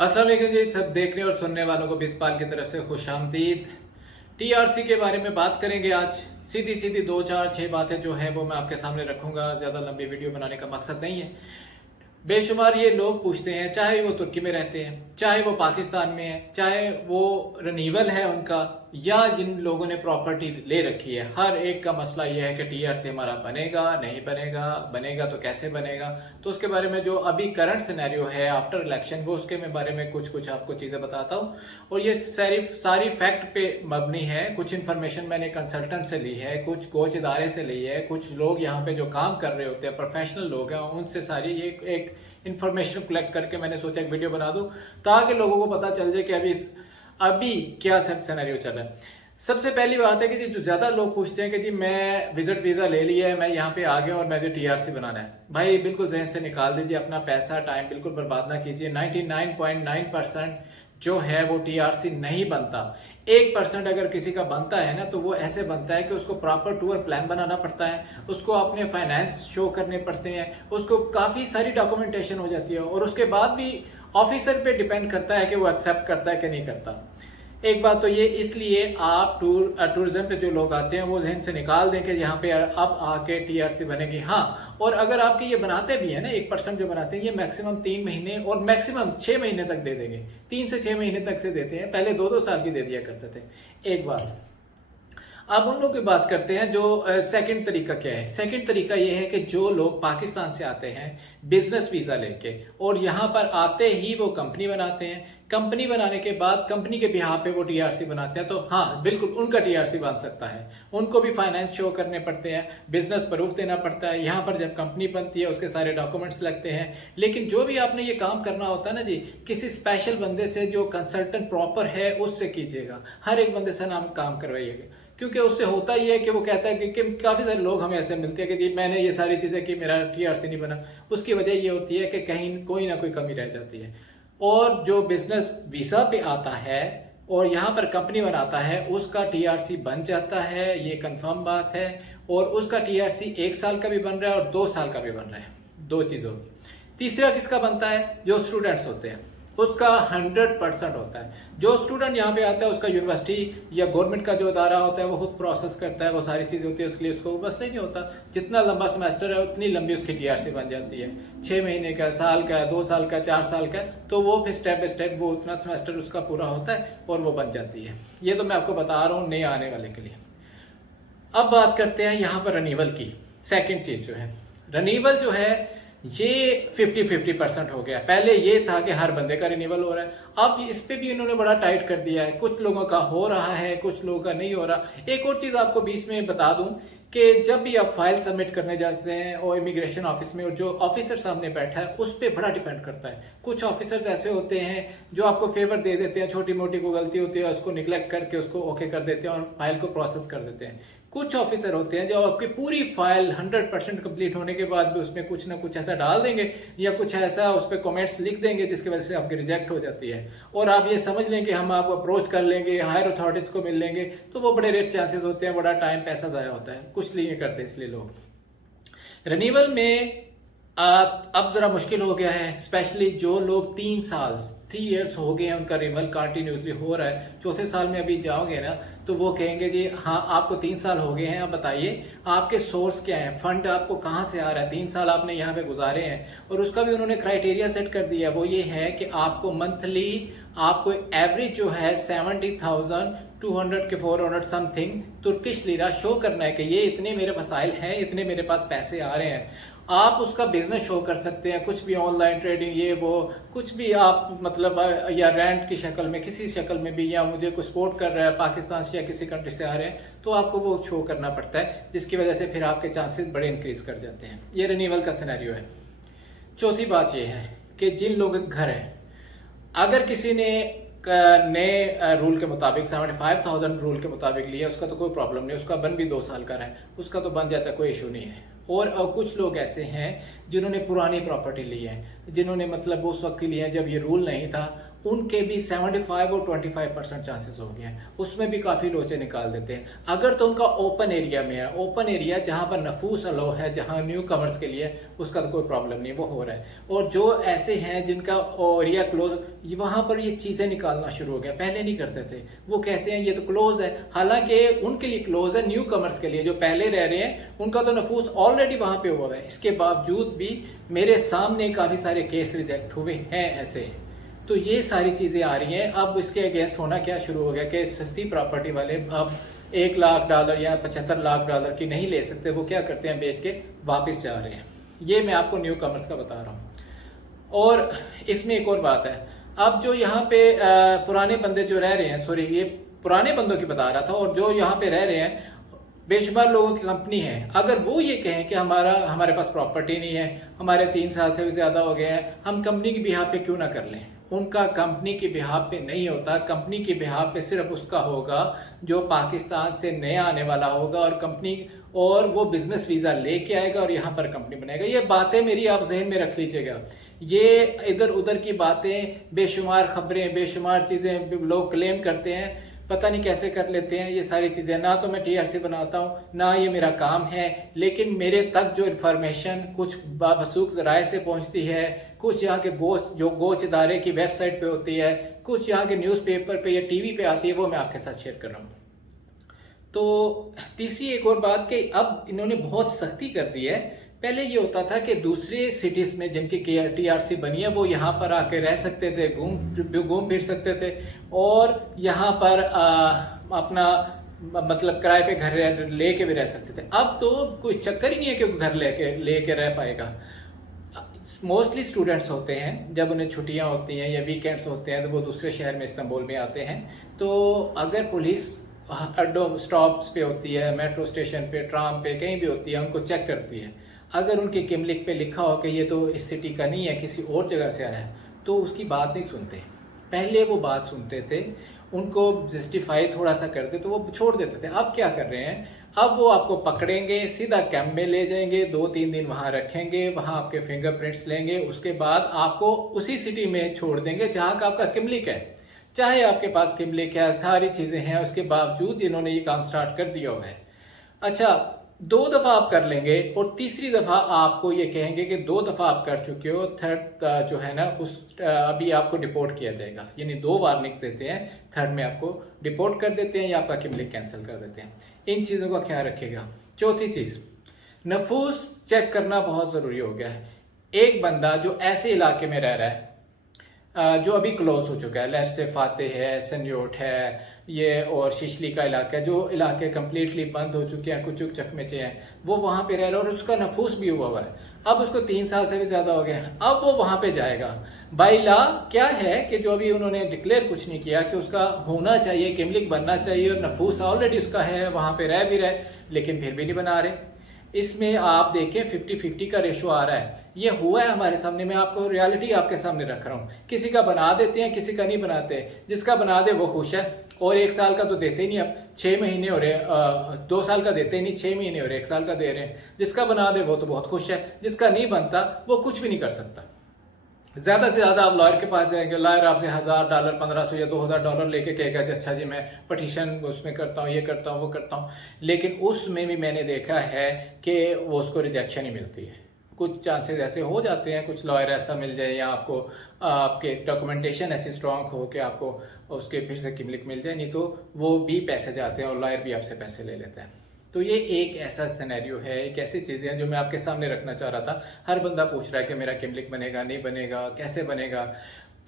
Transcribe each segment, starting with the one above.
अस्सलाम वालेकुम जी, सब देखने और सुनने वालों को बिस्पाल की तरफ से खुशामदीद। टीआरसी के बारे में बात करेंगे आज। सीधी सीधी दो चार छह बातें जो है वो मैं आपके सामने रखूंगा। ज़्यादा लंबी वीडियो बनाने का मकसद नहीं है। बेशुमार ये लोग पूछते हैं, चाहे वो तुर्की में रहते हैं, चाहे वो पाकिस्तान में है, चाहे वो रिन्यूअल है उनका, या जिन लोगों ने प्रॉपर्टी ले रखी है, हर एक का मसला ये है कि टीआरसी हमारा बनेगा नहीं बनेगा, बनेगा तो कैसे बनेगा। तो उसके बारे में जो अभी करंट सिनेरियो है आफ्टर इलेक्शन, वो उसके बारे में कुछ कुछ आपको चीज़ें बताता हूँ। और ये सारी फैक्ट पे मबनी है। कुछ इन्फॉर्मेशन मैंने कंसल्टेंट से ली है, कुछ कोच इदारे से ली है, कुछ लोग यहाँ पे जो काम कर रहे होते हैं, प्रोफेशनल लोग हैं, उनसे सारी ये एक इन्फॉर्मेशन कलेक्ट करके मैंने सोचा एक वीडियो बना दूं, ताकि लोगों को पता चल जाए कि अभी क्या सब सिनेरियो चल रहा है। सबसे पहली बात है कि जो ज़्यादा लोग पूछते हैं कि जी मैं विजिट वीज़ा ले लिया है, मैं यहाँ पे आ गया और मुझे टीआरसी बनाना है। भाई बिल्कुल जहन से निकाल दीजिए, अपना पैसा टाइम बिल्कुल बर्बाद ना कीजिए। 99.9% जो है वो टीआरसी नहीं बनता। 1% अगर किसी का बनता है ना, तो वो ऐसे बनता है कि उसको प्रॉपर टूर प्लान बनाना पड़ता है, उसको अपने फाइनेंस शो करने पड़ते हैं, उसको काफ़ी सारी डॉक्यूमेंटेशन हो जाती है, और उसके बाद भी ऑफिसर पे डिपेंड करता है कि वो एक्सेप्ट करता है कि नहीं करता। एक बात तो ये, इसलिए आप टूरिज्म पे जो लोग आते हैं वो जहन से निकाल दें कि यहाँ पे अब आके टीआरसी बनेगी। हाँ, और अगर आपके ये बनाते भी है ना, 1% जो बनाते हैं, ये मैक्सिमम 3 महीने और मैक्सिमम 6 महीने तक दे देंगे। 3 से 6 महीने तक से देते हैं, पहले 2-2 साल की दे दिया करते थे। एक बात। अब उन लोगों की बात करते हैं जो सेकंड तरीका क्या है। सेकंड तरीका ये है कि जो लोग पाकिस्तान से आते हैं बिजनेस वीज़ा लेके, और यहाँ पर आते ही वो कंपनी बनाते हैं, कंपनी बनाने के बाद कंपनी के बिहाफ पे वो टीआरसी बनाते हैं, तो हाँ बिल्कुल उनका टीआरसी बन सकता है। उनको भी फाइनेंस शो करने पड़ते हैं, बिजनेस प्रूफ देना पड़ता है। यहाँ पर जब कंपनी बनती है उसके सारे डॉक्यूमेंट्स लगते हैं। लेकिन जो भी आपने ये काम करना होता है ना जी, किसी स्पेशल बंदे से जो कंसल्टेंट प्रॉपर है उससे कीजिएगा। हर एक बंदे से नाम काम करवाइएगा, क्योंकि उससे होता ही है कि वो कहता है कि काफ़ी सारे लोग हमें ऐसे मिलते हैं कि जी मैंने ये सारी चीज़ें की, मेरा टीआरसी नहीं बना। उसकी वजह ये होती है कि कहीं कोई ना कोई कमी रह जाती है। और जो बिजनेस वीज़ा पे आता है और यहाँ पर कंपनी बनाता है, उसका टीआरसी बन जाता है, ये कंफर्म बात है। और उसका टीआरसी 1 साल का भी बन रहा है और 2 साल का भी बन रहा है, दो चीज़ों की। तीसरा किसका बनता है? जो स्टूडेंट्स होते हैं, उसका 100% होता है। जो स्टूडेंट यहाँ पे आता है उसका यूनिवर्सिटी या गवर्नमेंट का जो इदारा होता है वो खुद प्रोसेस करता है, वो सारी चीज़ें होती है, उसके लिए उसको मसला ही नहीं होता। जितना लंबा सेमेस्टर है उतनी लंबी उसकी टीआरसी बन जाती है। 6 महीने का, साल का, 2 साल का, 4 साल का, तो वो फिर स्टेप बाय स्टेप वो उतना सेमेस्टर उसका पूरा होता है और वो बन जाती है। ये तो मैं आपको बता रहा हूँ नए आने वाले के लिए। अब बात करते हैं यहाँ पर रनीवल की। सेकेंड चीज़ जो है, रनीवल जो है ये 50-50% हो गया। पहले ये था कि हर बंदे का रिन्यूअल हो रहा है, अब इस पे भी इन्होंने बड़ा टाइट कर दिया है। कुछ लोगों का हो रहा है, कुछ लोगों का नहीं हो रहा। एक और चीज़ आपको बीच में बता दूं कि जब भी आप फाइल सबमिट करने जाते हैं और इमिग्रेशन ऑफिस में, और जो ऑफिसर सामने बैठा है उस पर बड़ा डिपेंड करता है। कुछ ऑफिसर्स ऐसे होते हैं जो आपको फेवर दे देते हैं, छोटी मोटी को गलती होती है उसको निगलेक्ट करके उसको ओके कर देते हैं और फाइल को प्रोसेस कर देते हैं। कुछ ऑफिसर होते हैं जो आपकी पूरी फाइल 100% कंप्लीट होने के बाद भी उसमें कुछ ना कुछ ऐसा डाल देंगे या कुछ ऐसा उस पर कमेंट्स लिख देंगे जिसकी वजह से आपकी रिजेक्ट हो जाती है। और आप ये समझ लें कि हम आपको अप्रोच कर लेंगे, हायर अथॉरिटीज को मिल लेंगे, तो वो बड़े रेट चांसेस होते हैं, बड़ा टाइम पैसा ज़ाया होता है, कुछ नहीं करते इसलिए लोग। रिन्यूअल में अब ज़रा मुश्किल हो गया है, स्पेशली जो लोग 3 ईयर्स हो गए हैं उनका रिन्यूअल कंटिन्यूसली हो रहा है। चौथे साल में अभी जाओगे ना तो वो कहेंगे जी हाँ आपको 3 साल हो गए हैं, अब बताइए आपके सोर्स क्या है, फंड आपको कहाँ से आ रहा है। 3 साल आपने यहाँ पे गुजारे हैं, और उसका भी उन्होंने क्राइटेरिया सेट कर दिया। वो ये है कि आपको मंथली आपको एवरेज जो है 70,200 के 400 समथिंग तुर्किश लीरा शो करना है कि ये इतने मेरे वसाइल हैं, इतने मेरे पास पैसे आ रहे हैं। आप उसका बिजनेस शो कर सकते हैं, कुछ भी ऑनलाइन ट्रेडिंग, ये वो कुछ भी आप मतलब, या रेंट की शक्ल में, किसी शक्ल में भी, या मुझे कुछ सपोर्ट कर रहा है पाकिस्तान से या किसी कंट्री से आ रहे हैं, तो आपको वो शो करना पड़ता है, जिसकी वजह से फिर आपके चांसेस बड़े इंक्रीज कर जाते हैं। ये रिन्यूअल का सिनेरियो है। चौथी बात ये है कि जिन लोगों के घर हैं, अगर किसी ने नए रूल के मुताबिक 75,000 रूल के मुताबिक लिया, उसका तो कोई प्रॉब्लम नहीं, उसका बन भी 2 साल का रहा है, उसका तो बन जाता है, कोई इशू नहीं है। और कुछ लोग ऐसे हैं जिन्होंने पुरानी प्रॉपर्टी ली है, जिन्होंने मतलब उस वक्त की ली है जब ये रूल नहीं था, उनके भी 75 और 25% चांसेस हो गए हैं, उसमें भी काफ़ी लोचे निकाल देते हैं। अगर तो उनका ओपन एरिया में है, ओपन एरिया जहाँ पर नफूस अलो है, जहाँ न्यू कमर्स के लिए, उसका तो कोई प्रॉब्लम नहीं, वो हो रहा है। और जो ऐसे हैं जिनका एरिया क्लोज, वहाँ पर ये चीज़ें निकालना शुरू हो गया, पहले नहीं करते थे। वो कहते हैं ये तो क्लोज है, हालांकि उनके लिए क्लोज है, न्यू कमर्स के लिए जो पहले रह रहे हैं उनका तो नफूस ऑलरेडी वहाँ पे हुआ है। इसके बावजूद भी मेरे सामने काफ़ी सारे केस रिजेक्ट हुए हैं ऐसे। तो ये सारी चीज़ें आ रही हैं। अब इसके अगेंस्ट होना क्या शुरू हो गया कि सस्ती प्रॉपर्टी वाले अब $1 लाख या $75 लाख की नहीं ले सकते, वो क्या करते हैं, बेच के वापस जा रहे हैं। ये मैं आपको न्यू कमर्स का बता रहा हूँ। और इसमें एक और बात है, अब जो यहाँ पे पुराने बंदे जो रह रहे हैं, सॉरी ये पुराने बंदों की बता रहा था, और जो यहाँ पे रह रहे हैं बेशुमार लोगों की कंपनी है, अगर वो ये कहें कि हमारे पास प्रॉपर्टी नहीं है, हमारे 3 साल से भी ज़्यादा हो गए हैं, हम कंपनी की बिहाफ पे क्यों ना कर लें। उनका कंपनी की बिहाफ पे नहीं होता, कंपनी की बिहाफ पे सिर्फ उसका होगा जो पाकिस्तान से नया आने वाला होगा, और कंपनी और वो बिजनेस वीज़ा लेके आएगा और यहाँ पर कंपनी बनाएगा। ये बातें मेरी आप जहन में रख लीजिएगा। ये इधर उधर की बातें, बेशुमार खबरें, बेशुमार चीज़ें लोग क्लेम करते हैं, पता नहीं कैसे कर लेते हैं ये सारी चीज़ें। ना तो मैं टीआरसी बनाता हूँ, ना ये मेरा काम है, लेकिन मेरे तक जो इन्फॉर्मेशन कुछ बावसूख ज़राए से पहुँचती है, कुछ यहाँ के गोच इदारे की वेबसाइट पे होती है, कुछ यहाँ के न्यूज़पेपर पे या टीवी पे आती है, वो मैं आपके साथ शेयर कर रहा हूँ। तो तीसरी एक और बात कि अब इन्होंने बहुत सख्ती कर दी है। पहले ये होता था कि दूसरे सिटीज़ में जिनकी टीआरसी बनी है वो यहाँ पर आके रह सकते थे, घूम फिर सकते थे, और यहाँ पर अपना मतलब किराए पे घर लेके भी रह सकते थे। अब तो कोई चक्कर ही नहीं है कि घर लेके रह पाएगा। मोस्टली स्टूडेंट्स होते हैं, जब उन्हें छुट्टियां होती हैं या वीकेंड्स होते हैं तो वो दूसरे शहर में इस्तांबुल में आते हैं। तो अगर पुलिस अड्डों स्टॉप्स पे होती है, मेट्रो स्टेशन पे, ट्राम पे, कहीं भी होती है, उनको चेक करती है। अगर उनके किमलिक पे लिखा हो कि ये तो इस सिटी का नहीं है, किसी और जगह से आया है, तो उसकी बात नहीं सुनते। पहले वो बात सुनते थे, उनको जस्टिफाई थोड़ा सा करते तो वो छोड़ देते थे। अब क्या कर रहे हैं, अब वो आपको पकड़ेंगे, सीधा कैंप में ले जाएंगे, 2-3 दिन वहाँ रखेंगे, वहाँ आपके फिंगरप्रिंट्स लेंगे, उसके बाद आपको उसी सिटी में छोड़ देंगे जहाँ का आपका किमलिक है। चाहे आपके पास किमलिक है, सारी चीज़ें हैं, उसके बावजूद इन्होंने ये काम स्टार्ट कर दिया हुआ है। अच्छा, 2 दफ़ा आप कर लेंगे और तीसरी दफ़ा आपको ये कहेंगे कि 2 दफ़ा आप कर चुके हो, थर्ड जो है ना उस अभी आपको डिपोर्ट किया जाएगा। यानी 2 वार्निंग्स देते हैं, थर्ड में आपको डिपोर्ट कर देते हैं या आपका किमलिक कैंसिल कर देते हैं। इन चीज़ों का ख्याल रखिएगा। चौथी चीज़, नफूस चेक करना बहुत ज़रूरी हो गया है। एक बंदा जो ऐसे इलाके में रह रहा है जो अभी क्लोज हो चुका है, लेट्स से फातेह है, सन्योट है, ये और शिशली का इलाका है, जो इलाके कम्प्लीटली बंद हो चुके हैं, कुछ चकमेचे हैं, वो वहाँ पे रह रहा है और उसका नफूस भी हुआ है। अब उसको 3 साल से भी ज़्यादा हो गए, अब वो वहाँ पे जाएगा। बाई लॉ क्या है कि जो अभी उन्होंने डिक्लेयर कुछ नहीं किया कि उसका होना चाहिए, किमलिक बनना चाहिए, और नफूस ऑलरेडी उसका है, वहाँ पे रह भी रहे, लेकिन फिर भी नहीं बना रहे। इसमें आप देखें 50-50 का रेशो आ रहा है। ये हुआ है हमारे सामने, मैं आपको रियलिटी आपके सामने रख रहा हूँ। किसी का बना देते हैं, किसी का नहीं बनाते। जिसका बना दे वो खुश है, और 1 साल का तो देते ही नहीं, अब 6 महीने हो रहे, 2 साल का देते ही नहीं, 6 महीने हो रहे, 1 साल का दे रहे हैं। जिसका बना दे वो तो बहुत खुश है, जिसका नहीं बनता वो कुछ भी नहीं कर सकता। ज़्यादा से ज़्यादा आप लॉयर के पास जाएंगे, लॉयर आपसे $1000, $1500 या $2000 लेके कहेगा कि अच्छा जी मैं पटिशन उसमें करता हूँ, ये करता हूँ, वो करता हूँ, लेकिन उसमें भी मैंने देखा है कि वो उसको रिजेक्शन ही मिलती है। कुछ चांसेस ऐसे हो जाते हैं, कुछ लॉयर ऐसा मिल जाए या आपको आपके डॉक्यूमेंटेशन ऐसी स्ट्रांग हो कि आपको उसके फिर से किमलिक मिल जाए, नहीं तो वो भी पैसे जाते हैं और लॉयर भी आपसे पैसे ले लेते हैं। तो ये एक ऐसा सिनेरियो है, एक ऐसी चीज़ें हैं जो मैं आपके सामने रखना चाह रहा था। हर बंदा पूछ रहा है कि मेरा किमलिक बनेगा, नहीं बनेगा, कैसे बनेगा।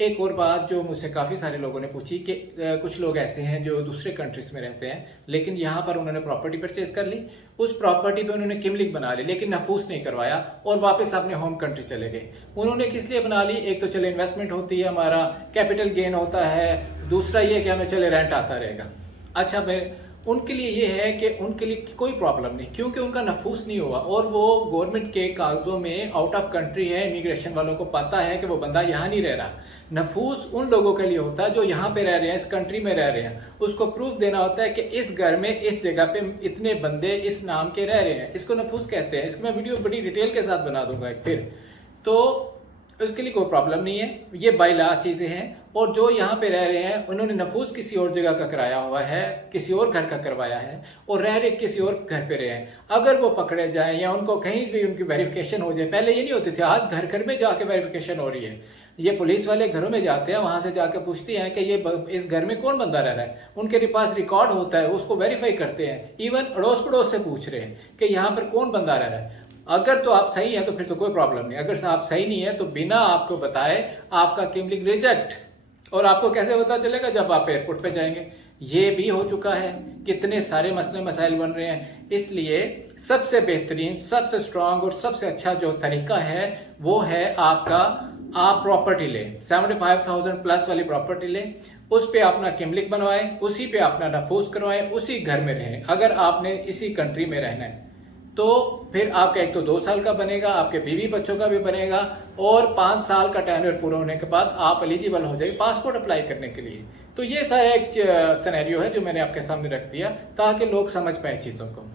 एक और बात जो मुझसे काफ़ी सारे लोगों ने पूछी कि कुछ लोग ऐसे हैं जो दूसरे कंट्रीज़ में रहते हैं, लेकिन यहाँ पर उन्होंने प्रॉपर्टी परचेज कर ली, उस प्रॉपर्टी पे उन्होंने किमलिक बना ली, लेकिन नफूस नहीं करवाया और वापस अपने होम कंट्री चले गए। उन्होंने किस लिए बना ली, एक तो चले इन्वेस्टमेंट होती है, हमारा कैपिटल गेन होता है, दूसरा ये कि हमें चले रेंट आता रहेगा। अच्छा, मैं उनके लिए ये है कि उनके लिए कोई प्रॉब्लम नहीं, क्योंकि उनका नफूस नहीं हुआ और वो गवर्नमेंट के कागजों में आउट ऑफ कंट्री है। इमिग्रेशन वालों को पता है कि वो बंदा यहाँ नहीं रह रहा। नफूस उन लोगों के लिए होता है जो यहाँ पे रह रहे हैं, इस कंट्री में रह रहे हैं। उसको प्रूफ देना होता है कि इस घर में, इस जगह पे इतने बंदे इस नाम के रह रहे हैं। इसको नफूस कहते हैं। इसको मैं वीडियो बड़ी डिटेल के साथ बना दूंगा एक फिर। तो उसके लिए कोई प्रॉब्लम नहीं है, ये बाइला चीज़ें हैं। और जो यहाँ पे रह रहे हैं उन्होंने नफूस किसी और जगह का कराया हुआ है, किसी और घर का करवाया है और रह रहे किसी और घर पे रहे हैं, अगर वो पकड़े जाएं या उनको कहीं भी उनकी वेरिफिकेशन हो जाए, पहले ये नहीं होती थी, आज घर घर में जाके वेरिफिकेशन हो रही है। ये पुलिस वाले घरों में जाते हैं, वहां से जाके पूछती हैं कि ये इस घर में कौन बंदा रह रहा है, उनके पास रिकॉर्ड होता है, उसको वेरीफाई करते हैं, इवन अड़ोस पड़ोस से पूछ रहे हैं कि यहाँ पर कौन बंदा रह रहा है। अगर तो आप सही हैं तो फिर तो कोई प्रॉब्लम नहीं, अगर आप सही नहीं है तो बिना आपको बताए आपका किमलिंग रिजेक्ट। और आपको कैसे पता चलेगा? जब आप एयरपोर्ट पे जाएंगे। ये भी हो चुका है, कितने सारे मसले मसाइल बन रहे हैं। इसलिए सबसे बेहतरीन, सबसे स्ट्रांग और सबसे अच्छा जो तरीका है वो है आपका, आप प्रॉपर्टी लें, 75,000 प्लस वाली प्रॉपर्टी लें, उस पे अपना किमलिक बनवाएं, उसी पे अपना नफूस करवाएं, उसी घर में रहें। अगर आपने इसी कंट्री में रहना है तो फिर आपका एक तो 2 साल का बनेगा, आपके बीवी बच्चों का भी बनेगा, और 5 साल का टेन्योर पूरा होने के बाद आप एलिजिबल हो जाएंगे पासपोर्ट अप्लाई करने के लिए। तो ये सारा एक सिनेरियो है जो मैंने आपके सामने रख दिया ताकि लोग समझ पाए चीज़ों को।